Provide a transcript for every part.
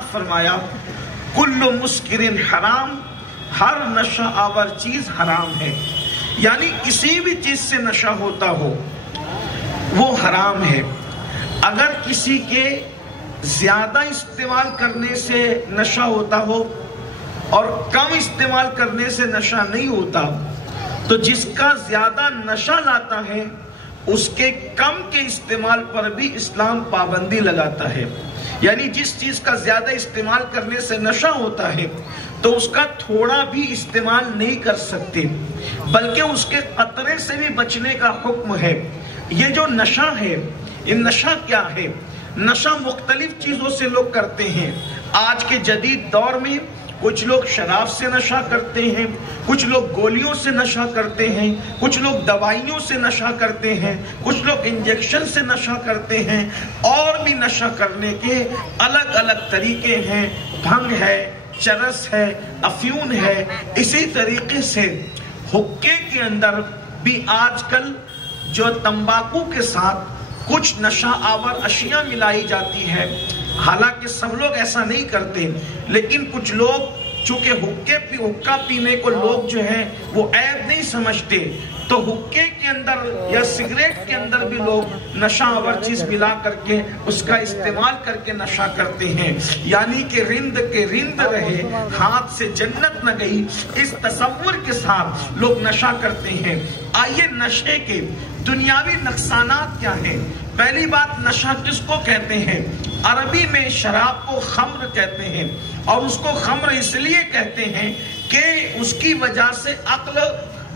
فرمایا کل مسکرن حرام، ہر نشہ آور چیز حرام ہے، یعنی کسی بھی چیز سے نشہ ہوتا ہو وہ حرام ہے۔ اگر کسی کے زیادہ استعمال کرنے سے نشہ ہوتا ہو اور کم استعمال کرنے سے نشہ نہیں ہوتا، تو جس کا زیادہ نشہ لاتا ہے اس کے کم کے استعمال پر بھی اسلام پابندی لگاتا ہے۔ یعنی جس چیز کا زیادہ استعمال کرنے سے نشہ ہوتا ہے تو اس کا تھوڑا بھی استعمال نہیں کر سکتے، بلکہ اس کے قطرے سے بھی بچنے کا حکم ہے۔ یہ جو نشہ ہے، یہ نشہ کیا ہے؟ نشہ مختلف چیزوں سے لوگ کرتے ہیں۔ آج کے جدید دور میں کچھ لوگ شراب سے نشہ کرتے ہیں، کچھ لوگ گولیوں سے نشہ کرتے ہیں، کچھ لوگ دوائیوں سے نشہ کرتے ہیں، کچھ لوگ انجیکشن سے نشہ کرتے ہیں، اور بھی نشہ کرنے کے الگ الگ طریقے ہیں۔ بھنگ ہے، چرس ہے، افیون ہے۔ اسی طریقے سے حقے کے اندر بھی آج کل جو تمباکو کے ساتھ کچھ نشہ آور اشیاء ملائی جاتی ہے، حالانکہ سب لوگ ایسا نہیں کرتے، لیکن کچھ لوگ چونکہ حقہ پینے کو لوگ جو ہیں وہ عیب نہیں سمجھتے، تو حقے کے اندر یا سگریٹ کے اندر بھی لوگ نشہ آور چیز ملا کر کے اس کا استعمال کر کے نشہ کرتے ہیں۔ یعنی کہ رند کے رند رہے، ہاتھ سے جنت نہ گئی، اس تصور کے ساتھ لوگ نشہ کرتے ہیں۔ آئیے نشے کے دنیاوی نقصانات کیا ہیں۔ پہلی بات، نشہ کس کو کہتے ہیں؟ عربی میں شراب کو خمر کہتے ہیں، اور اس کو خمر اس لیے کہتے ہیں کہ اس کی وجہ سے عقل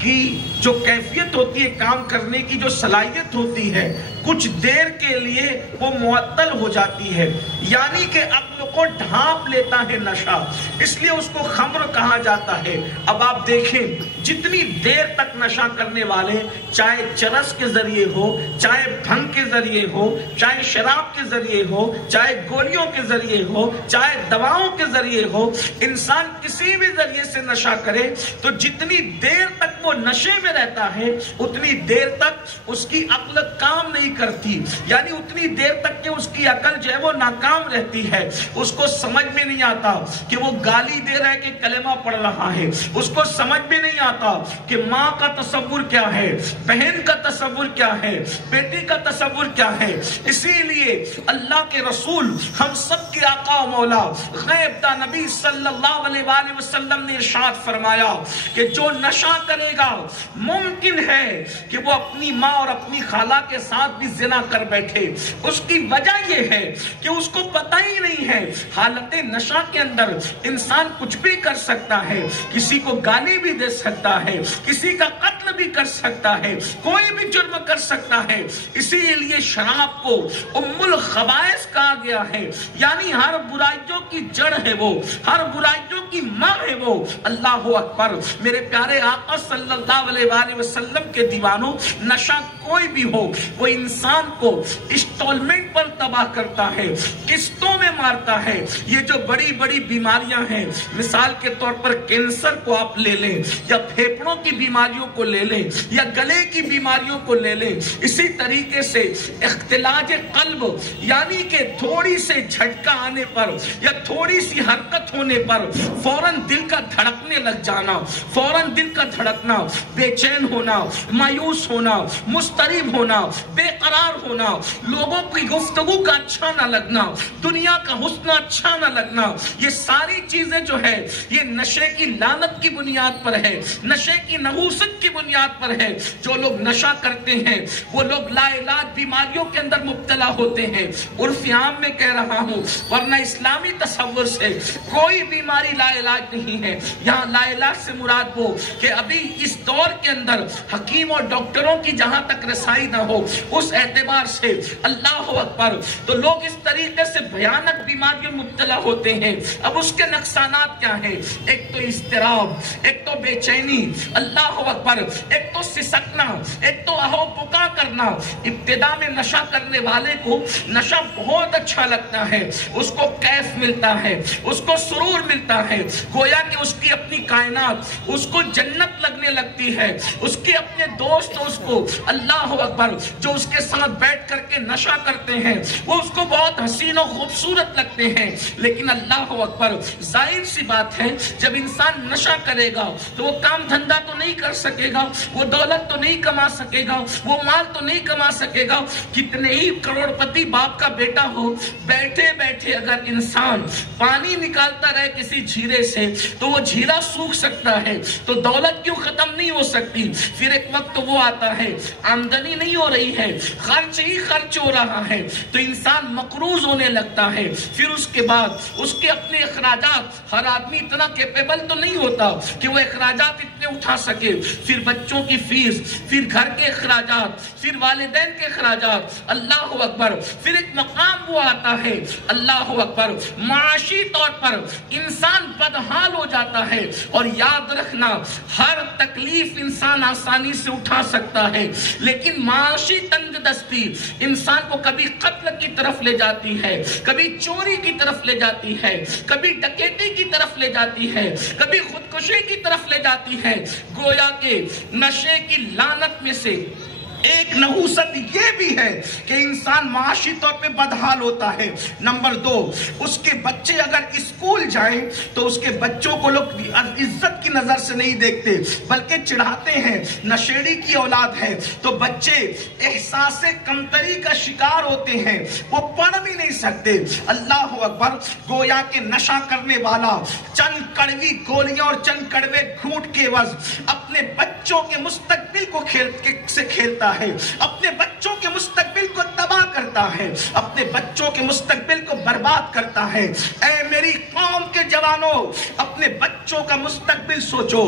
کی جو کیفیت ہوتی ہے، کام کرنے کی جو صلاحیت ہوتی ہے، کچھ دیر کے لیے وہ معطل ہو جاتی ہے، یعنی کہ عقل کو ڈھانپ لیتا ہے نشہ، اس لیے اس کو خمر کہا جاتا ہے۔ اب آپ دیکھیں، جتنی دیر تک نشہ کرنے والے، چاہے چرس کے ذریعے ہو، چاہے بھنگ کے ذریعے ہو، چاہے شراب کے ذریعے ہو، چاہے گولیوں کے ذریعے ہو، چاہے دواؤں کے ذریعے ہو، انسان کسی بھی ذریعے سے نشہ کرے تو جتنی دیر تک وہ نشے میں رہتا ہے اتنی دیر تک اس کی عقل کام نہیں کرتی، یعنی اتنی دیر تک کہ اس کی عقل جو ہے وہ ناکام رہتی ہے۔ اس کو سمجھ میں نہیں آتا کہ وہ گالی دے رہا ہے کہ کلمہ پڑھ رہا ہے، اس کو سمجھ میں نہیں آتا کہ ماں کا تصور کیا ہے، بہن کا تصور کیا ہے، بیٹی کا تصور کیا ہے۔ اسی لیے اللہ کے رسول، ہم سب کے آقا و مولا، غیب دا نبی صلی اللہ علیہ وآلہ وسلم نے ارشاد فرمایا کہ جو نشہ کرے گا ممکن ہے کہ وہ اپنی ماں اور اپنی خالہ کے ساتھ بھی زنا کر بیٹھے۔ اس کی وجہ یہ ہے کہ اس کو پتہ ہی نہیں ہے، حالت نشہ کے اندر انسان کچھ بھی کر سکتا ہے، کسی کو گالی بھی دے سکتا ہے، کسی کا قتل بھی کر سکتا ہے، کوئی بھی جرم کر سکتا ہے۔ اسی لیے شراب کو ام الخبائث کہا گیا ہے، یعنی ہر برائیوں کی جڑ ہے وہ، ہر برائیوں کی ماں ہے وہ۔ اللہ اکبر۔ میرے پیارے آقا صلی اللہ علیہ وآلہ وسلم کے دیوانوں، نشہ کوئی بھی ہو، وہ انسان کو انسٹالمنٹ پر تباہ کرتا ہے، قسطوں میں مارتا ہے۔ یہ جو بڑی بڑی بیماریاں ہیں، مثال کے طور پر کینسر کو آپ لے لیں، یا پھیپھڑوں کی بیماریوں کو لے لیں، یا گلے کی بیماریوں کو لے لیں، اسی طریقے سے اختلاج قلب، یعنی کہ تھوڑی سے جھٹکا آنے پر یا تھوڑی سی حرکت ہونے پر فوراً دل کا دھڑکنے لگ جانا، فوراً دل کا دھڑکنا، بے چین ہونا، مایوس ہونا، مضطرب ہونا، بے قرار ہونا، لوگوں کی گفتگو کا اچھا نہ لگنا، دنیا کا حسن اچھا نہ لگنا، یہ ساری چیزیں جو ہے یہ نشے کی لعنت کی بنیاد پر ہے، نشے کی نحوست کی بنیاد پر ہے۔ جو لوگ نشہ کرتے ہیں وہ لوگ لا علاج بیماریوں کے اندر مبتلا ہوتے ہیں۔ عرف عام میں کہہ رہا ہوں، ورنہ اسلامی تصور سے کوئی بیماری لا علاج نہیں ہے۔ یہاں لا علاج سے مراد وہ کہ ابھی اس دور کے اندر حکیم اور ڈاکٹروں کی جہاں تک رسائی نہ ہو، اس اعتبار سے اللہ اکبر، تو لوگ اس طریقے سے بھیانک بیماریوں مبتلا ہوتے ہیں۔ اب اس کے نقصانات کیا ہیں؟ ایک تو اضطراب، ایک تو بے چینی، اللہ اکبر، ایک تو سسکنا، ایک تو اہو پکا کرنا۔ ابتدا میں نشہ کرنے والے کو نشہ بہت اچھا لگتا ہے، اس کو کیف ملتا ہے، اس کو سرور ملتا ہے، گویا کہ اس کی اپنی کائنات اس کو جنت لگنے لگتی ہے، اس کے اپنے دوست اس کو اللہ اللہ اکبر، جو اس کے ساتھ بیٹھ کر کے نشہ کرتے ہیں وہ اس کو بہت حسین و خوبصورت لگتے ہیں، لیکن اللہ اکبر ظاہر سی بات ہے جب انسان نشہ کرے گا تو وہ کام دھندا تو نہیں کر سکے گا، وہ دولت تو نہیں کما سکے گا، وہ مال تو نہیں کما سکے گا۔ کتنے ہی کروڑ پتی باپ کا بیٹا ہو، بیٹھے بیٹھے اگر انسان پانی نکالتا رہے کسی جھیرے سے تو وہ جھیرا سوکھ سکتا ہے، تو دولت کیوں ختم نہیں ہو سکتی؟ پھر ایک وقت وہ آتا ہے آمدنی نہیں ہو رہی ہے، خرچ ہی خرچ ہو رہا ہے، تو انسان مقروض ہونے لگتا ہے۔ پھر اس کے بعد اس کے اپنے اخراجات، ہر آدمی اتنا کیپیبل تو نہیں ہوتا کہ وہ اخراجات اتنے اٹھا سکے، پھر بچوں کی فیس، پھر گھر کے اخراجات، پھر والدین کے اخراجات، اللہ اکبر۔ پھر ایک مقام وہ آتا ہے اللہ اکبر معاشی طور پر انسان بدحال ہو جاتا ہے، اور یاد رکھنا ہر تکلیف انسان آسانی سے اٹھا سکتا ہے، لیکن معاشی تنگ دستی انسان کو کبھی قتل کی طرف لے جاتی ہے، کبھی چوری کی طرف لے جاتی ہے، کبھی ڈکیتی کی طرف لے جاتی ہے، کبھی خودکشی کی طرف لے جاتی ہے۔ گویا کہ نشے کی لعنت میں سے ایک نحوست یہ بھی ہے کہ انسان معاشی طور پہ بدحال ہوتا ہے۔ نمبر 2، اس کے بچے اگر اسکول جائیں تو اس کے بچوں کو لوگ عزت کی نظر سے نہیں دیکھتے بلکہ چڑھاتے ہیں، نشیڑی کی اولاد ہے تو بچے احساس کمتری کا شکار ہوتے ہیں، وہ پڑھ بھی نہیں سکتے۔ اللہ اکبر، گویا کہ نشہ کرنے والا چند کڑوی گولیاں اور چند کڑوے گھونٹ کے عوض اپنے بچوں کے مستقبل کو کھیلتا ہے، اپنے بچوں کے مستقبل کو تباہ کرتا ہے، اپنے بچوں کے مستقبل کو برباد کرتا ہے۔ اے میری قوم کے جوانوں، اپنے بچوں کا مستقبل سوچو۔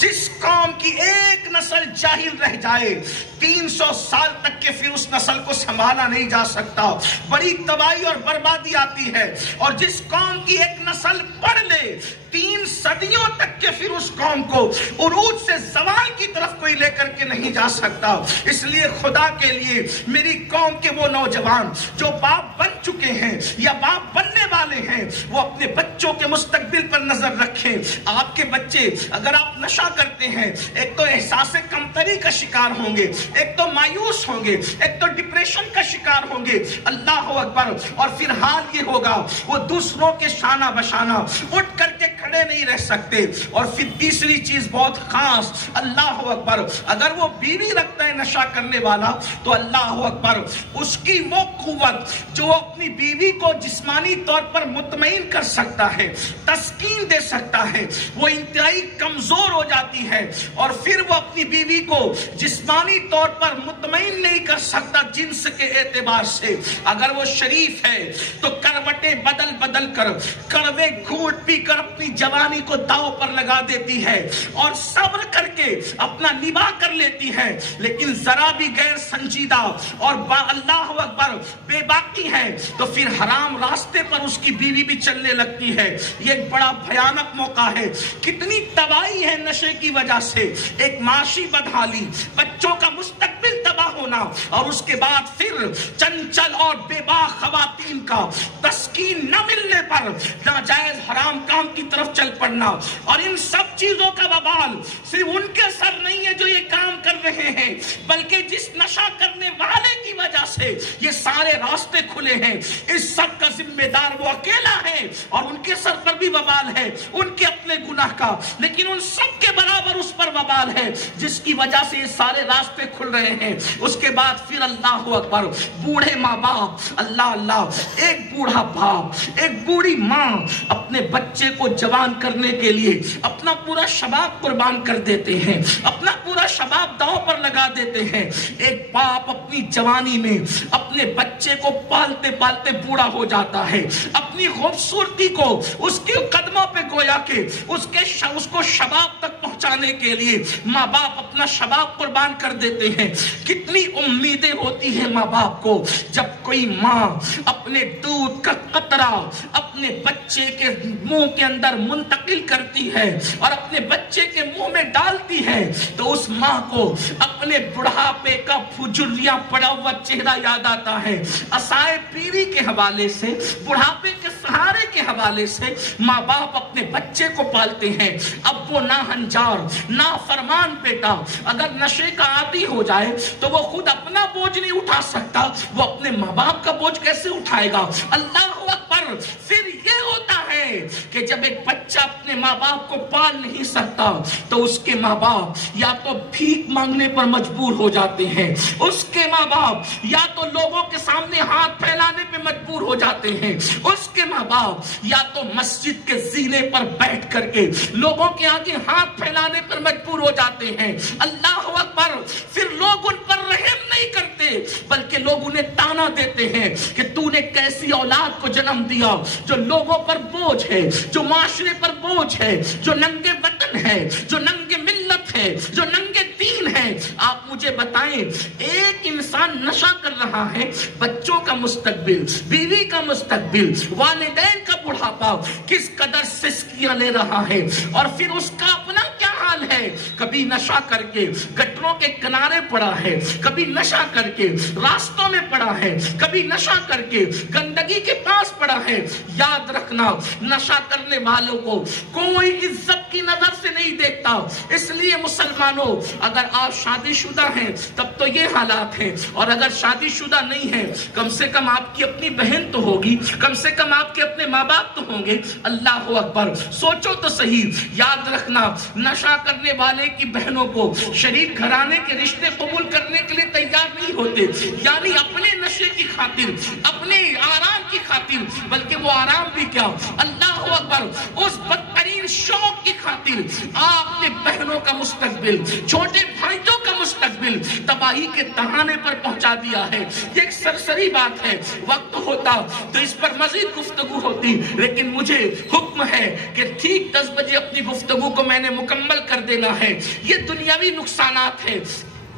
جس قوم کی ایک نسل جاہل رہ جائے 300 سال تک کے پھر اس نسل کو سنبھالا نہیں جا سکتا، بڑی تباہی اور بربادی آتی ہے، اور جس قوم کی ایک نسل پڑھ لے 3 صدیوں تک کے پھر اس قوم کو عروج سے زوال کی طرف کوئی لے کر کے نہیں جا سکتا۔ اس لیے خدا کے لیے میری قوم کے وہ نوجوان جو باپ بن چکے ہیں یا باپ بننے والے ہیں، وہ اپنے بچوں کے مستقبل پر نظر رکھیں۔ آپ کے بچے اگر آپ نشہ کرتے ہیں، ایک تو احساس کمتری کا شکار ہوں گے، ایک تو مایوس ہوں گے، ایک تو ڈپریشن کا شکار ہوں گے، اللہ اکبر، اور پھر حال یہ ہوگا وہ دوسروں کے شانہ بشانہ اٹھ کر کے کھڑے نہیں رہ سکتے۔ اور پھر تیسری چیز بہت خاص، اللہ اکبر، اگر وہ بیوی رکھتا ہے نشہ کرنے والا تو اللہ اکبر اس کی وہ قوت جو اپنی بیوی کو جسمانی طور پر مطمئن کر سکتا ہے، تسکین دے سکتا ہے، وہ انتہائی کمزور ہو جاتی ہے، اور پھر وہ اپنی بیوی کو جسمانی طور پر مطمئن نہیں کر سکتا جنس کے اعتبار سے۔ اگر وہ شریف ہے تو کروٹیں بدل بدل کر کڑوے گھونٹ پی کر اپنی جوانی کو داؤ پر لگا دیتی ہے اور صبر کر کے اپنا نباہ کر لیتی ہے، لیکن ذرا بھی غیر سنجیدہ اور اللہ اکبر بے باکی ہے تو پھر حرام راستے پر اس کی بیوی بھی چلنے لگتی ہے۔ یہ ایک بڑا بھیانک موقع ہے۔ کتنی تباہی ہے نشے کی وجہ سے، ایک معاشی بدحالی، بچوں کا مستقبل تباہ ہونا، اور اس کے بعد پھر چنچل اور بے باک خواتین کا تسکین نہ ملنے پر ناجائز حرام کام کی طرف چل پڑنا۔ اور ان سب چیزوں کا وبال صرف ان کے سر نہیں ہے جو یہ کام کر رہے ہیں، بلکہ جس نشہ کرنے والے کی وجہ سے یہ سارے راستے کھلے ہیں، اس سب کا ذمہ دار وہ اکیلا ہے، اور ان کے سر پر بھی وبال ہے ان کے اپنے گناہ کا، لیکن ان سب کے برابر اس پر وبال ہے جس کی وجہ سے یہ سارے راستے کھل رہے ہیں۔ اس کے بعد پھر اللہ اکبر بوڑھے ماں باپ، اللہ اللہ، ایک بوڑھا باپ، ایک بوڑھی ماں اپنے بچے کو جوان کرنے کے لیے اپنا پورا شباب قربان کر دیتے ہیں، اپنا پورا شباب داؤ پر لگا دیتے ہیں۔ ایک باپ اپنی جوانی میں اپنے بچے کو پالتے پالتے بوڑھا ہو جاتا ہے، اپنی خوبصورتی کو اس کے قدموں پہ گویا کہ اس کو شباب تک پہنچانے کے لیے ماں باپ اپنا شباب قربان کر دیتے ہیں۔ کتنی امیدیں ہوتی ہیں ماں باپ کو جب کوئی ماں اپنے دودھ کا قطرہ اپنے بچے کے منہ کے اندر منتقل کرتی ہے اور اپنے بچے کے منہ میں ڈالتی ہے، تو اس ماں کو اپنے بڑھاپے کا فجوریہ پڑا ہوا چہرہ یاد آتا ہے. عصائے پیری کے حوالے سے، بڑھاپے کے سہارے کے حوالے سے ماں باپ اپنے بچے کو پالتے ہیں. اب وہ ناہنجار نافرمان بیٹا اگر نشے کا عادی ہو جائے تو وہ خود اپنا بوجھ نہیں اٹھا سکتا، وہ اپنے ماں باپ کا بوجھ کیسے اٹھائے گا؟ اللہ اکبر. پھر یہ ہوتا ہے کہ جب ایک بچہ اپنے ماں باپ کو پال نہیں سکتا تو اس کے ماں باپ یا تو بھیک مانگنے پر مجبور ہو جاتے ہیں، اس کے ماں باپ یا تو لوگوں کے سامنے ہاتھ پھیلانے پہ مجبور ہو جاتے ہیں، اس کے ماں باپ یا تو مسجد کے زینے پر بیٹھ کر کے لوگوں کے آگے ہاتھ پھیلانے پر مجبور ہو جاتے ہیں. اللہ اکبر. پھر لوگ ان پر رحم نہیں کرتے بلکہ لوگ انہیں تانا دیتے ہیں کہ تو نے کیسی اولاد کو جنم دیا جو لوگوں پر بوجھ ہے، جو معاشرے پر بوجھ ہے، جو ننگے وطن ہے، جو ننگے ملت ہے، جو ننگے دین ہے. آپ مجھے بتائیں، ایک انسان نشہ کر رہا ہے، بچوں کا مستقبل، بیوی کا مستقبل، والدین کا بڑھاپا کس قدر سسکیاں لے رہا ہے، اور پھر اس کا اپنا کیا حال ہے؟ کبھی نشہ کر کے گٹروں کے کنارے پڑا ہے، کبھی نشہ کر کے راستوں میں پڑا ہے، کبھی نشہ کر کے گندگی کے پاس پڑا ہے. یاد رکھنا، نشہ کرنے والوں کو کوئی عزت کی نظر سے نہیں دیکھتا. اس لیے مسلمانوں، اگر آپ شادی شدہ ہیں تب تو یہ حالات ہیں، اور اگر شادی شدہ نہیں ہیں کم سے کم آپ کی اپنی بہن تو ہوگی، کم سے کم آپ کے اپنے ماں باپ تو ہوں گے. اللہ اکبر. سوچو تو صحیح. یاد رکھنا، نشہ کرنے والے کی بہنوں کو شریک گھرانے کے رشتے قبول کرنے کے لیے تیار نہیں ہوتے، یعنی اپنے نشے کی خاطر، اپنے آرام کی خاطر، بلکہ وہ آرام بھی کیا، اللہ اکبر، اس بدترین شوق کی خاطر آپ اپنے بہنوں کا مستقبل، چھوٹے بھائیوں کا مستقبل تباہی کے دہانے پر پہنچا دیا ہے. یہ ایک سرسری بات ہے. وقت ہوتا تو اس پر مزید گفتگو ہوتی، لیکن مجھے حکم ہے کہ ٹھیک 10 بجے اپنی گفتگو کو میں نے مکمل کر دینا ہے. یہ دنیاوی نقصانات ہیں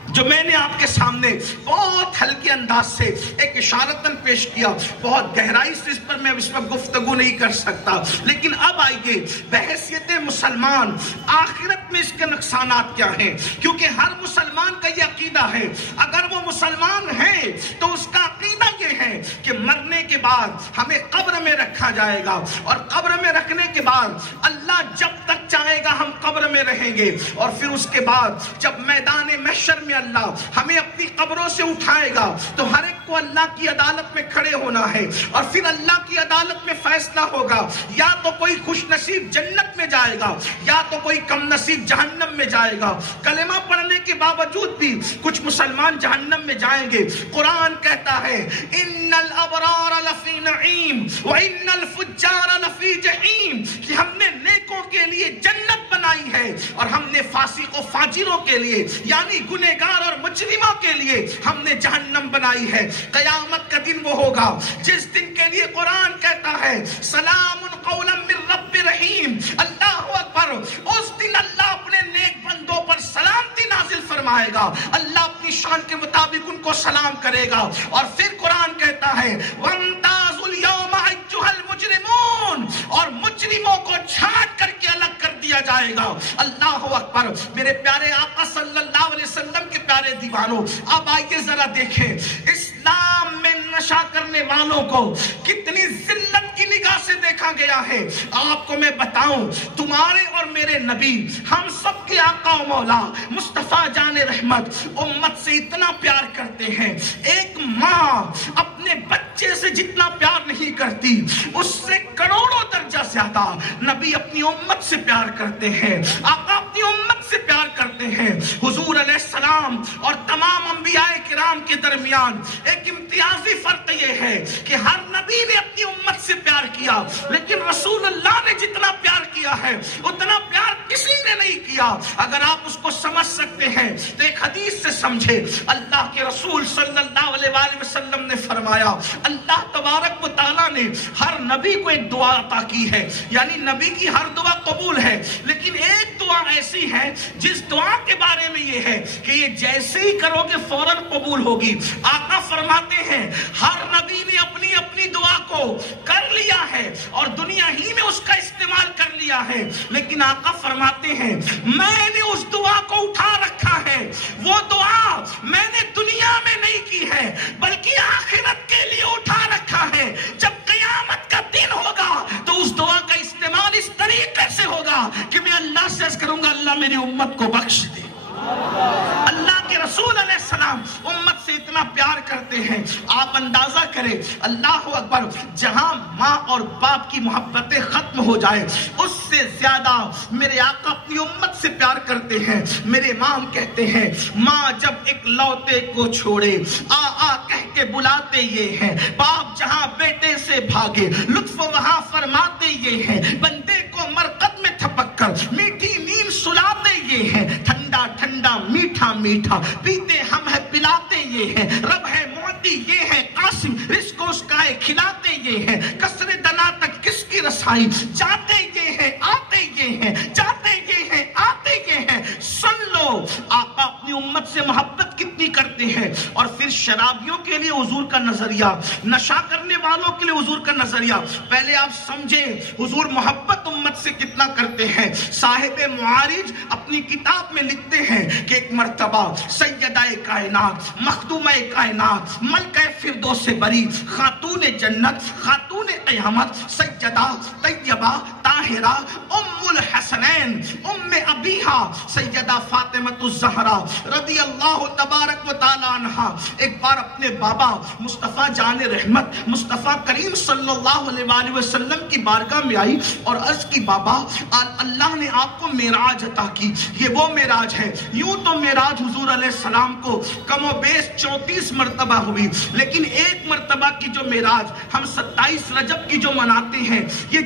جو میں نے آپ کے سامنے بہت ہلکے انداز سے ایک اشارتاً پیش کیا. بہت گہرائی سے اس پر میں اس پر گفتگو نہیں کر سکتا، لیکن اب آئیے بحیثیت مسلمان آخرت میں اس کے نقصانات کیا ہیں، کیونکہ ہر مسلمان کا یہ عقیدہ ہے. اگر وہ مسلمان ہے تو اس کا عقیدہ یہ ہے کہ مرنے کے بعد ہمیں قبر میں رکھا جائے گا، اور قبر میں رکھنے کے بعد اللہ جب تک چاہے گا ہم قبر میں رہیں گے، اور پھر اس کے بعد جب میدان محشر میں اللہ ہمیں اپنی قبروں سے اٹھائے گا تو ہر ایک کو اللہ کی عدالت میں کھڑے ہونا ہے، اور پھر اللہ کی عدالت میں فیصلہ ہوگا. یا تو کوئی خوش نصیب جنت میں جائے گا، یا تو کوئی کم نصیب جہنم میں جائے گا. کلمہ پڑھنے کے باوجود بھی کچھ مسلمان جہنم میں جائیں گے. قرآن کہتا ہے ان الابرار لفی نعیم وان الفجار لفی جحیم، کہ ہم نے نیکوں کے لیے جنت بنائی ہے اور ہم نے فاسق و فاجروں کے لیے یعنی گنہگار اور مجرموں کے لیے ہم نے جہنم بنائی ہے. قیامت کا دن وہ ہوگا جس دن کے لیے قرآن کہتا ہے سلام قولا من رب رحیم. اللہ اکبر. اس دن اللہ اپنے نیک بندوں پر سلامتی نازل فرمائے گا. اللہ اپنی شان کے مطابق ان کو سلام کرے گا. اور پھر قرآن کہتا ہے وَامْتَازُوا الْيَوْمَ أَيُّهَا الْمُجْرِمُونَ، اور مجرموں کو چھانٹ کر کے الگ کر دیا جائے گا. اللہ اکبر. میرے پیارے آقا صلی اللہ علیہ وسلم کے پیارے دیوانوں، اب آئیے ذرا دیکھیں اسلام میں نشہ کرنے والوں کو کتنی ذلت کی نگاہ سے دیکھا گیا ہے. آپ کو میں بتاؤں، تمہارے اور میرے نبی، ہم سب کے آقا و مولا مصطفیٰ جان رحمت امت سے اتنا پیار کرتے ہیں. ایک ماں اپنے بچے سے جتنا پیار نہیں کرتی، اس سے کروڑوں درجہ زیادہ نبی اپنی امت سے پیار کرتے ہیں، آقا اپنی امت سے پیار کرتے ہیں. حضور علیہ السلام اور تمام انبیاء کرام کے درمیان ایک امتیازی فرق یہ ہے کہ ہر نبی نے اپنی امت سے پیار کیا، لیکن رسول اللہ نے جتنا پیار کیا ہے اتنا پیار کسی نے نہیں کیا. اگر آپ اس کو سمجھ سکتے ہیں تو ایک حدیث سے سمجھے. اللہ کے رسول صلی اللہ علیہ وآلہ وسلم نے فرمایا اللہ تبارک و تعالیٰ نے ہر نبی کو ایک دعا عطا کی ہے، یعنی نبی کی ہر دعا قبول ہے، لیکن ایک دعا ایسی ہے جس دعا کے بارے میں یہ ہے کہ یہ جیسے ہی کرو گے فوراً قبول ہوگی. آقا فرماتے ہیں ہر نبی نے اپنی اپنی دعا کو کر لیا ہے اور دنیا ہی میں اس کا استعمال کر لیا ہے، لیکن آقا فرماتے ہیں میں نے اس دعا کو اٹھا رکھا ہے ہے وہ دعا میں نے دنیا میں نہیں کی ہے بلکہ آخرت کے لیے اٹھا رکھا ہے. جب قیامت کا دن ہوگا تو اس دعا کا استعمال اس طریقے سے ہوگا کہ میں اللہ سے عرض کروں گا اللہ میری امت کو بخش دے. اللہ کے رسول علیہ السلام امت سے اتنا پیار کرتے ہیں. آپ اندازہ کریں اللہ اکبر جہاں ماں اور باپ کی محبتیں ختم ہو جائے اس سے زیادہ میرے آقا اپنی امت سے پیار کرتے ہیں. میرے امام کہتے ہیں ماں جب ایک لوتے کو چھوڑے آ کہہ کے بلاتے یہ ہیں. باپ جہاں بیٹے سے بھاگے لطف وہاں فرماتے یہ ہیں. بندے کو مرقد میں تھپک کر میٹھی نیند سلاتے یہ ہیں. ٹھنڈا ٹھنڈا میٹھا میٹھا پیتے ہم ہے پلاتے یہ ہیں. رب ہے معطی یہ ہے قاسم رزق اس کا ہے کھلاتے یہ ہیں. کسر دنا تک کس کی رسائی جاتے یہ ہیں آتے یہ ہیں جاتے یہ ہیں آتے یہ ہیں. سن لو آقا اپنی امت سے محبت کتنی کرتے ہیں. اور پھر شرابیوں کے لیے حضور کا نظریہ, نشہ کرنے والوں کے لیے حضور کا نظریہ. پہلے آپ سمجھیں حضور محبت امت سے کتنا کرتے ہیں. صاحب معارج اپنی کتاب میں لکھتے ہیں کہ ایک مرتبہ سیدہ کائنات مخدومہ کائنات ملکہ فردوس بری خاتون جنت خاتون قیامت سیدہ طیبہ طاہرہ ام الحسنین ام ابیہا سیدہ فاطمہ الزہرا رضی اللہ تبارک و تعالی عنہا ایک بار اپنے بابا مصطفیٰ جان رحمت مصطفیٰ کریم صلی اللہ علیہ وآلہ وسلم کی بارگاہ میں آئی اور عرض کی بابا اللہ نے آپ کو معراج عطا کی. یہ وہ معراج ہے. یوں تو معراج حضور علیہ السلام کو کم و بیش 34 مرتبہ ہوئی لیکن ایک مرتبہ کی جو معراج ہم 27 رجب کی جو مناتے ہیں یہ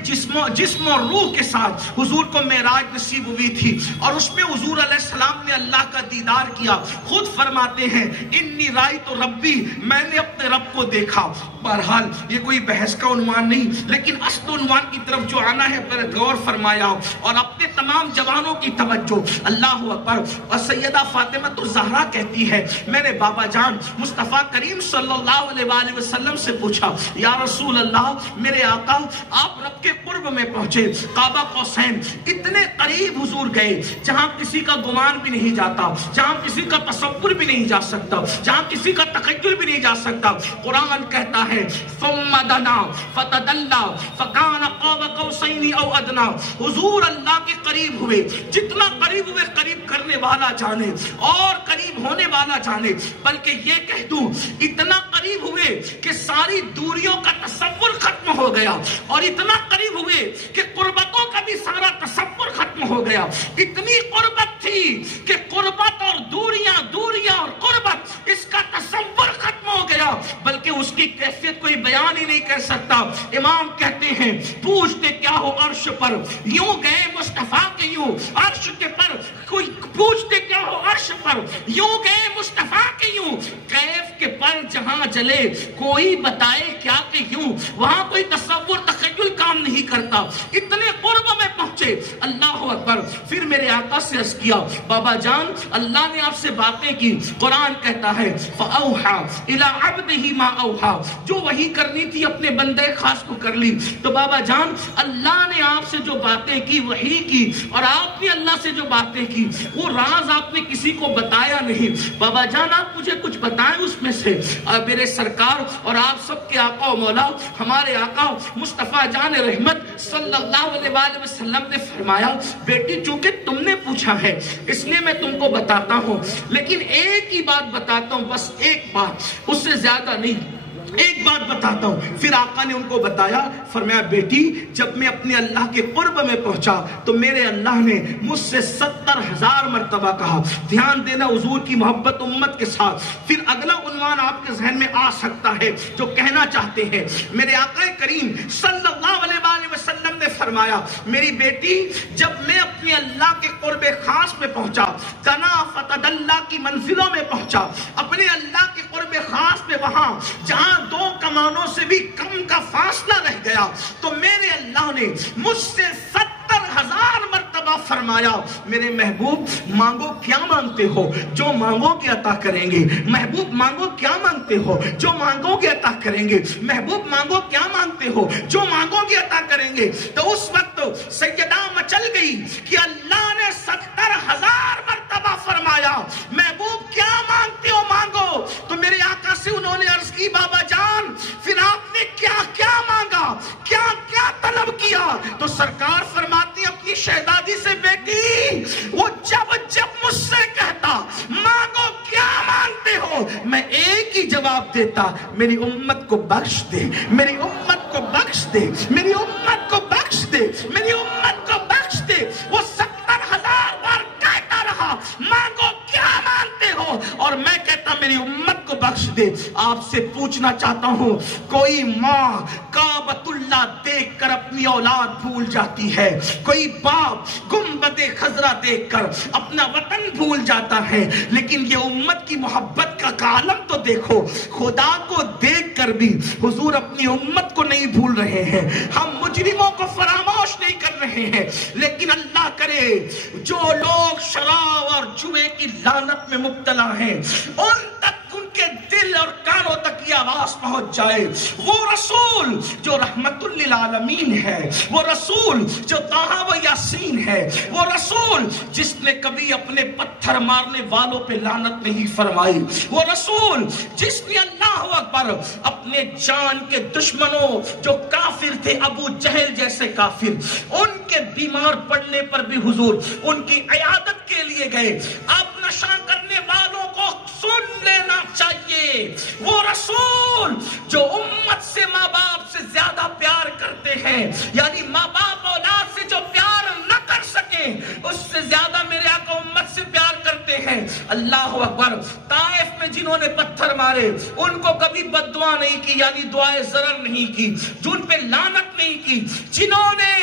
جسم اور روح کے ساتھ حضور کو معراج نصیب ہوئی تھی اور اس میں حضور علیہ السلام نے اللہ کا دیدار کیا. خود فرماتے ہیں انی رأیت ربی میں نے اپنے رب کو دیکھا. بہرحال یہ کوئی بحث کا عنوان نہیں لیکن اصل عنوان کی طرف جو آنا ہے پر غور فرمایا اور اپنے تمام جوانوں کی توجہ. اللہ اکبر. اور سیدہ فاطمہ الزہرا کہتی ہے میں نے بابا جان مصطفیٰ کریم صلی اللہ علیہ وآلہ وسلم سے پوچھا یا رسول اللہ میرے آقا آپ رب کے قرب میں پہنچے کعبہ قوسین اتنے قریب حضور گئے جہاں کسی کا گمان بھی نہیں جاتا جہاں کسی کا تصور بھی نہیں جا سکتا جہاں کسی کا تخیل بھی نہیں جا سکتا. قرآن کہتا ہے ثم دنا فتدلى فكان قاب قوسين او ادنى. حضور اللہ کے قریب ہوئے جتنا قریب ہوئے قریب کرنے والا جانے اور قریب ہونے والا جانے. بلکہ یہ کہہ دوں اتنا قریب ہوئے کہ ساری دوریوں کا تصور ختم ہو گیا اور اتنا قریب ہوئے کہ قربتوں کا بھی سارا تصور ختم ہو گیا. اتنی قربت تھی کہ قربت اور دوریاں اور قربت اس کا تصور ختم ہو گیا بلکہ اس کی کیفیت کوئی بیان ہی نہیں کر سکتا. امام کہتے ہیں پوچھتے کیا ہو عرش پر یوں گئے مصطفیٰ کے یوں عرش کے پر کوئی پوچھتے کیا ہو عرش پر یوں گئے مصطفیٰ کے یوں کیف کے پر جہاں جلے کوئی بتائے کیا کہ یوں وہاں کوئی تصور تخیل کام نہیں کرتا. اتنے قرب میں پہنچے. اللہ اکبر. پھر میرے آقا سے عرض کیا بابا جان اللہ نے آپ سے باتیں کی. قرآن کہتا ہے فَأَوْحَى إِلَىٰ عَبْدِهِ مَا أَوْحَى جو وحی کرنی تھی اپنے بندے خاص کو کر لی. تو بابا جان اللہ نے آپ سے جو باتیں کی وحی کی اور آپ نے اللہ سے جو باتیں کی وہ راز آپ نے کسی کو بتایا نہیں. بابا جان آپ مجھے کچھ بتائیں اس میں سے. میرے سرکار اور آپ سب کے آقا و مولا ہمارے آقا مصطفیٰ جان رحمت صلی اللہ علیہ وآلہ وسلم نے فرمایا بیٹی چونکہ تم نے پوچھا ہے اس لیے میں تم کو بتاتا ہوں لیکن ایک ہی بات بتاتا ہوں بس ایک بات اس سے زیادہ نہیں ایک بات بتاتا ہوں. پھر آقا نے ان کو بتایا فرمایا بیٹی جب میں اپنے اللہ کے قرب میں پہنچا تو میرے اللہ نے مجھ سے 70,000 مرتبہ کہا. دھیان دینا حضور کی محبت امت کے ساتھ. پھر اگلا عنوان آپ کے ذہن میں آ سکتا ہے جو کہنا چاہتے ہیں. میرے آقا کریم صلی اللہ علیہ وآلہ وسلم نے فرمایا میری بیٹی جب میں اپنے اللہ کے قرب خاص میں پہنچا دنا فتدلّا کی منزلوں میں پہنچا اپنے اللہ کے قرب خاص میں وہاں جہاں 2 کمانوں سے بھی کم کا فاصلہ رہ گیا تو میرے اللہ نے مجھ سے 70,000 مرتبہ فرمایا میرے محبوب مانگو کیا مانگتے ہو جو مانگو گے عطا کریں گے. محبوب مانگو کیا مانگتے ہو جو مانگو گے عطا کریں گے. محبوب مانگو کیا مانگتے ہو جو مانگو گے عطا کریں گے. تو اس وقت سیدہ مچل گئی کہ اللہ نے 70,000 مرتبہ فرمایا میں سرکار فرماتی اپنی شہزادی سے بیٹی وہ جب جب مجھ سے کہتا مانگو کیا مانگتے ہو، میں ایک ہی جواب دیتا، میری امت کو بخش دے، میری امت کو بخش دے، میری امت کو بخش دے، میری امت کو بخش دے۔ وہ 70,000 بار کہتا رہا مانگو کیا مانگتے ہو، اور میں کہتا میری امت کو بخش دے۔ آپ سے پوچھنا چاہتا ہوں، کوئی ماں کعبۃ اللہ دیکھ کر اپنی اولاد بھول جاتی ہے، کوئی باپ گنبد خضرا دیکھ کر اپنا وطن بھول جاتا ہے، لیکن یہ امت کی محبت کا عالم تو دیکھو، خدا کو دیکھ کر بھی حضور اپنی امت کو نہیں بھول رہے ہیں۔ ہم مجرموں کو فراموش نہیں کر رہے ہیں، لیکن اللہ کرے جو لوگ شراب اور جوئے کی لعنت میں مبتلا ہیں ان تک ان کے دل اور کانوں تک یہ آواز پہنچ جائے، وہ رسول جو رحمت للعالمین ہے، وہ رسول جو طٰہٰ و یاسین ہے، وہ رسول جس نے کبھی اپنے پتھر مارنے والوں پہ لعنت نہیں فرمائی، وہ رسول جس نے اللہ اکبر اپنے جان کے دشمنوں جو کافر تھے، ابو جہل جیسے کافر، ان کے بیمار پڑنے پر بھی حضور ان کی عیادت کے لیے گئے۔ اب نشہ کرنے والوں کو سن لینا چاہیے، وہ رسول جو امت سے ماں باپ سے زیادہ پیار کرتے ہیں، یعنی ماں باپ اولاد سے جو پیار نہ کر سکیں اس سے زیادہ میرے آقا امت سے پیار کرتے ہیں۔ اللہ اکبر، طائف میں جنہوں نے پتھر مارے ان کو کبھی بد دعا نہیں کی، یعنی دعائے ضرر نہیں کی، جن پہ لعنت نہیں کی، جنہوں نے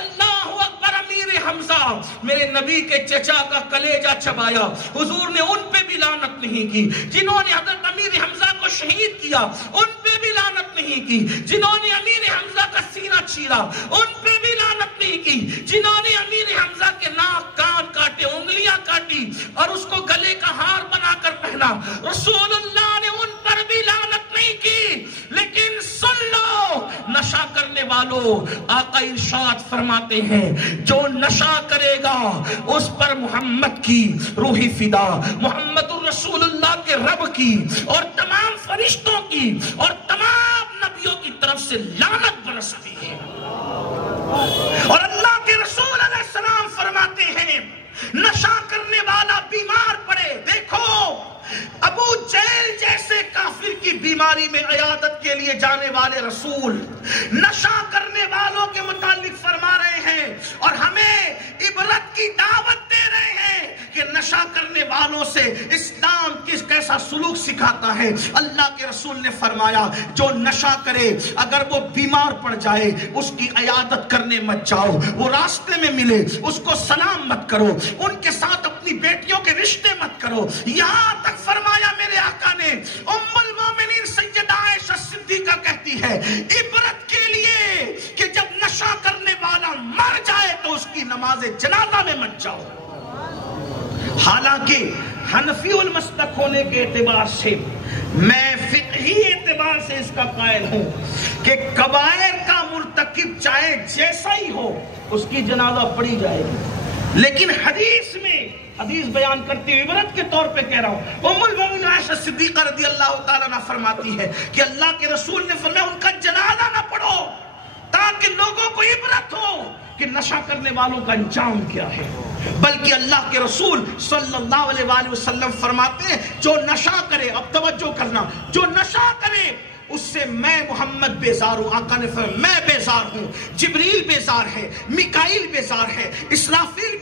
اللہ اکبر امیر حمزہ میرے نبی کے چچا کا کلیجہ چبایا، حضور نے ان پہ بھی لعنت نہیں کی، جنہوں نے حضرت امیر حمزہ کو شہید کیا ان پہ بھی لعنت نہیں کی، جنہوں نے امیر حمزہ کا سینہ چیرا ان پہ بھی لعنت نہیں کی، جنہوں نے امیر حمزہ کے ناک کان کاٹے، انگلیاں کاٹی اور اس کو گلے کا ہار بنا کر پہنا، رسول اللہ نے ان پر بھی لعنت نہیں کی۔ لیکن سن لو نشہ کرنے والوں، آقا ارشاد فرماتے ہیں جو نشہ کرے گا اس پر محمد کی روحی فدا، محمد الرسول اللہ کے رب کی اور تمام فرشتوں کی اور تمام نبیوں کی طرف سے لعنت برستی ہے۔ اور اللہ کے رسول علیہ السلام فرماتے ہیں نشہ کرنے والا بیمار پڑے، دیکھو ابو جہل جیسے کافر کی بیماری میں عیادت کے لیے جانے والے رسول نشہ کرنے والوں کے متعلق فرما رہے ہیں اور ہمیں عبرت کی دعوت دے رہے ہیں کہ نشہ کرنے والوں سے اسلام کیسا سلوک سکھاتا ہے۔ اللہ کے رسول نے فرمایا جو نشہ کرے اگر وہ بیمار پڑ جائے اس کی عیادت کرنے مت جاؤ، وہ راستے میں ملے اس کو سلام مت کرو، ان کے ساتھ اپنی بیٹیوں کے رشتے مت کرو، یہاں تک فرمایا میرے آقا نے ام المومنین سیدہ عائشہ صدیقہ کہتی ہے عبرت کے لیے کہ جب نشہ کرنے والا مر جائے تو اس کی نماز جنازہ میں مت جاؤ۔ حالانکہ حنفی المسلک ہونے کے اعتبار سے میں فقہی اعتبار سے اس کا قائل ہوں کہ کبائر کا مرتکب چاہے جیسا ہی ہو اس کی جنازہ پڑھی جائے گی، لیکن حدیث میں حدیث بیان کرتے ہوئے عبرت کے طور پہ کہہ رہا ہوں، ام المومنین عائشہ صدیقہ رضی اللہ تعالیٰ عنہ فرماتی ہے کہ اللہ کے رسول نے فرمایا ان کا جنازہ نہ پڑھو تاکہ لوگوں کو عبرت ہو کہ نشہ کرنے والوں کا انجام کیا ہے، بلکہ اللہ کے رسول صلی اللہ علیہ وآلہ وسلم فرماتے ہیں جو نشہ کرے، اب توجہ کرنا، جو نشہ کرے اس سے میں محمد بیزار ہوں۔ آقا نے فرمایا میں بیزار ہوں، جبریل بیزار ہے، میکائیل بیزار ہے، اسرافیل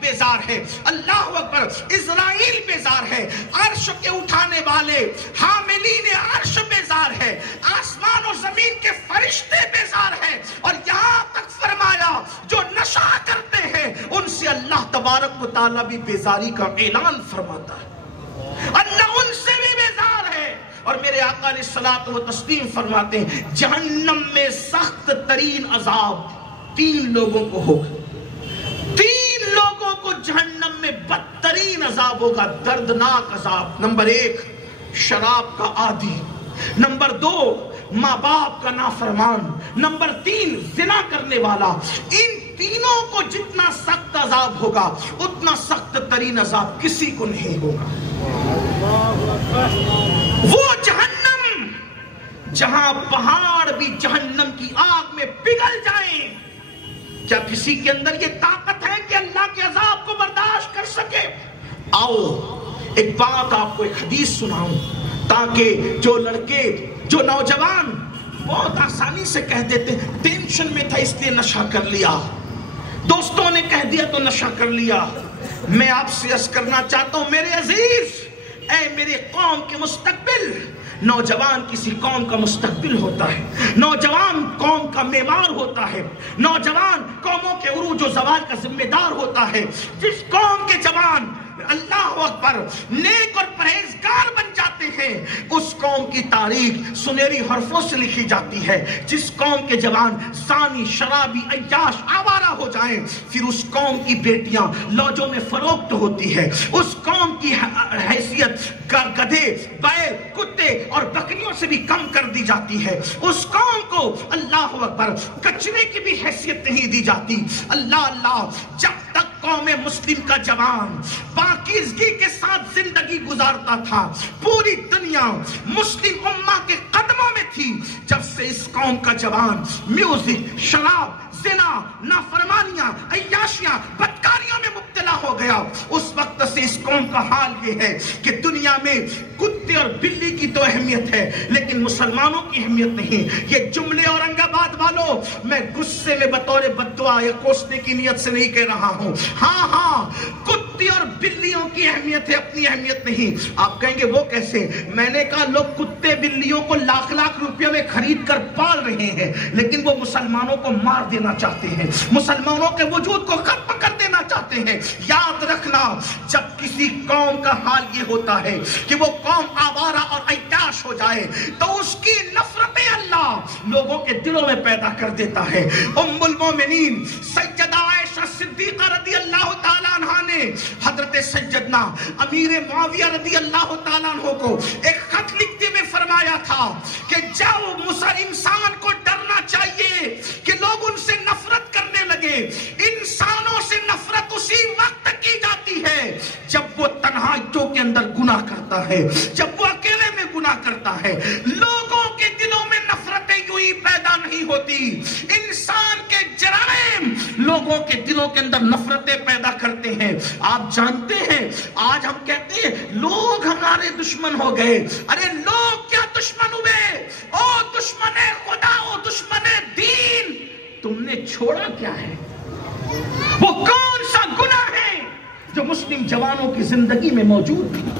بیزار ہے، اللہ اکبر، اسرائیل بیزار ہے، عرش کے اٹھانے والے حاملین عرش بیزار ہے، آسمان اور زمین کے فرشتے بیزار ہیں، اور یہاں تک فرمایا جو نشہ کرتے ہیں ان سے اللہ تبارک و تعالیٰ بھی بیزاری کا اعلان فرماتا ہے، اللہ ان سے بھی بیزار ہے۔ اور میرے آقا علیہ الصلوۃ والتسلیم فرماتے ہیں جہنم میں سخت ترین عذاب 3 لوگوں کو ہوگا، 3 لوگوں کو جہنم میں بدترین عذاب ہوگا، دردناک عذاب۔ نمبر 1 شراب کا عادی، نمبر 2 ماں باپ کا نافرمان، نمبر 3 زنا کرنے والا۔ ان تینوں کو جتنا سخت عذاب ہوگا اتنا سخت ترین عذاب کسی کو نہیں ہوگا۔ وہ جہنم جہاں پہاڑ بھی جہنم کی آگ میں پگھل جائیں، کیا کسی کے اندر یہ طاقت ہے کہ اللہ کے عذاب کو برداشت کر سکے؟ آؤ ایک بات آپ کو، ایک حدیث سناؤں، تاکہ جو لڑکے، جو نوجوان بہت آسانی سے کہہ دیتے ٹینشن میں تھا اس لیے نشہ کر لیا، دوستوں نے کہہ دیا تو نشہ کر لیا. میں آپ سے عرض کرنا چاہتا ہوں میرے عزیز، اے میرے قوم کے مستقبل، نوجوان کسی قوم کا مستقبل ہوتا ہے، نوجوان قوم کا معمار ہوتا ہے، نوجوان قوموں کے عروج و زوال کا ذمہ دار ہوتا ہے. جس قوم کے جوان اللہ اکبر نیک اور پرہیزگار بن جاتے ہیں، اس قوم کی تاریخ سنہری حرفوں سے لکھی جاتی ہے. جس قوم کے جوان زانی، شرابی، عیاش، آوارہ ہو جائیں، پھر اس قوم کی بیٹیاں لوجوں میں فروخت ہوتی ہے. اس قوم کی حیثیت گدھے، بیل، کتے اور بکریوں سے بھی کم کر دی جاتی ہے. اس قوم کو اللہ اکبر کچرے کی بھی حیثیت نہیں دی جاتی. اللہ اللہ، جب تک قوم مسلم کا جوان پاکیزگی کے ساتھ زندگی گزارتا تھا، پوری دنیا مسلم امہ کے قدموں میں تھی. جب سے اس قوم کا جوان میوزک، شراب، زنا، نافرمانیاں، عیاشیاں، بدکاریوں میں مبتلا ہو گیا، اس وقت سے اس قوم کا حال یہ ہے کہ دنیا میں کتے اور بلی کی تو اہمیت ہے لیکن مسلمانوں کی اہمیت نہیں. یہ جملے اورنگ آباد والوں میں غصے میں بطور بددعا یا کوسنے کی نیت سے نہیں کہہ رہا ہوں. ہاں کتے اور بلیوں کی اہمیت ہے، اپنی اہمیت نہیں. آپ کہیں گے وہ کیسے؟ میں نے کہا لوگ کتے بلیوں کو لاکھ لاکھ روپیوں میں خرید کر پال رہے ہیں لیکن وہ مسلمانوں کو مار دینا چاہتے ہیں، مسلمانوں کے وجود کو ختم کر دینا چاہتے ہیں. یاد رکھنا، جب کسی قوم کا حال یہ ہوتا ہے کہ وہ قوم آوارہ اور عیاش ہو جائے تو اس کی نفرت اللہ لوگوں کے دلوں میں پیدا کر دیتا ہے. ام المومنین سیدہ عائشہ صدیقہ رضی اللہ تعالیٰ عنہ نے حضرت سیدنا امیر معاویہ رضی اللہ تعالیٰ عنہ کو ایک خط لکھتے میں فرمایا تھا کہ جب انسان کو ڈرنا چاہیے کہ لوگ ان سے نفرت کرنے لگے. انسانوں سے نفرت اسی وقت کی جاتی ہے جب وہ تنہائیوں کے اندر گناہ کرتا ہے، جب وہ اکیلے میں گناہ کرتا ہے. لوگوں کے دلوں میں نفرتیں یوں ہی پیدا نہیں ہوتی. انسان کے جرائم لوگوں کے دلوں کے اندر نفرتیں پیدا کرتے ہیں. آپ جانتے ہیں آج ہم کہتے ہیں لوگ ہمارے دشمن ہو گئے. ارے لوگ کیا دشمن ہوئے؟ او دشمن خدا، او دشمن دین، تم نے چھوڑا کیا ہے؟ وہ کون سا گناہ ہے جو مسلم جوانوں کی زندگی میں موجود تھی؟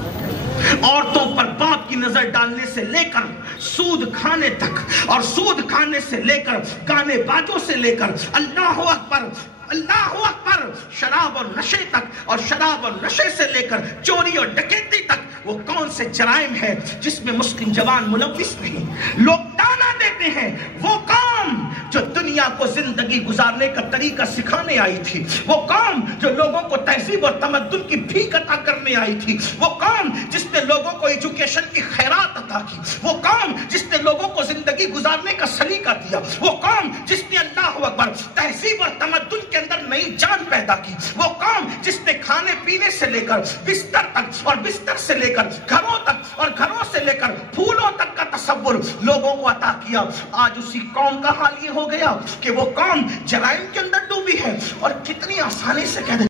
عورتوں پر باپ کی نظر ڈالنے سے لے کر سود کھانے تک، اور سود کھانے سے لے کر گانے باجوں سے لے کر اللہ اکبر اللہ اکبر شراب اور نشے تک، اور شراب اور نشے سے لے کر چوری اور ڈکیتی تک، وہ کون سے جرائم ہے جس میں مسلم جوان ملوث نہیں؟ لوگ تانا دیتے ہیں وہ قوم جو دنیا کو زندگی گزارنے کا طریقہ سکھانے آئی تھی، وہ قوم جو لوگوں کو تہذیب اور تمدن کی بھیک عطا کرنے آئی تھی، وہ قوم جس نے لوگوں کو ایجوکیشن کی خیرات عطا کی، وہ قوم جس نے لوگوں کو زندگی گزارنے کا سلیقہ دیا، وہ قوم جس نے اللہ اکبر تہذیب اور تمدن کے اندر نئی جان پیدا کی، وہ قوم جس نے کھانے پینے سے لے کر بستر تک، اور بستر سے لے کر گھروں تک، اور گھروں سے لے کر پھولوں تک کا تصور لوگوں کو عطا کیا. آج اسی قوم کا حال یہ ہو گیا کہ وہ قوم جرائم کے اندر ڈوبی ہے، اور کتنی آسانی سے کہہ